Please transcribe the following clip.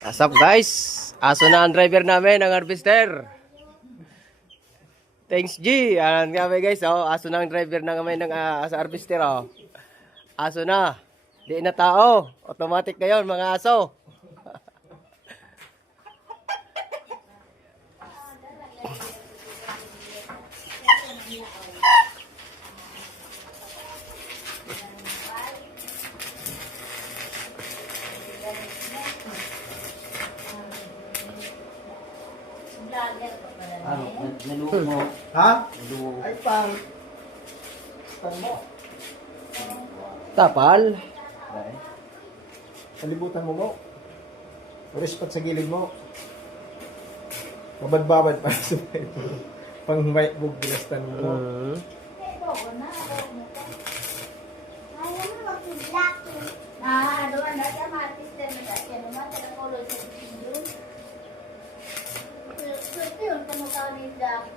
What's up guys? Aso na ang driver namin, ang harvester. Thanks G. Ayan kami guys, oh. Aso na ang driver na kami ng aso harvester, oh. Aso na. Di na tao. Automatic na yun, mga aso. Ano? Naluho mo? Ha? Naluho. Ay, pang... Pang mo. Tapal. Dahil? Kalibutan mo mo. Respat sa gilid mo. Babad-babad para sa ito. Pang may bugbilastan mo. Doon na siya matis din na siya naman sa kolor sa video. So yun, kung mukha ni Black,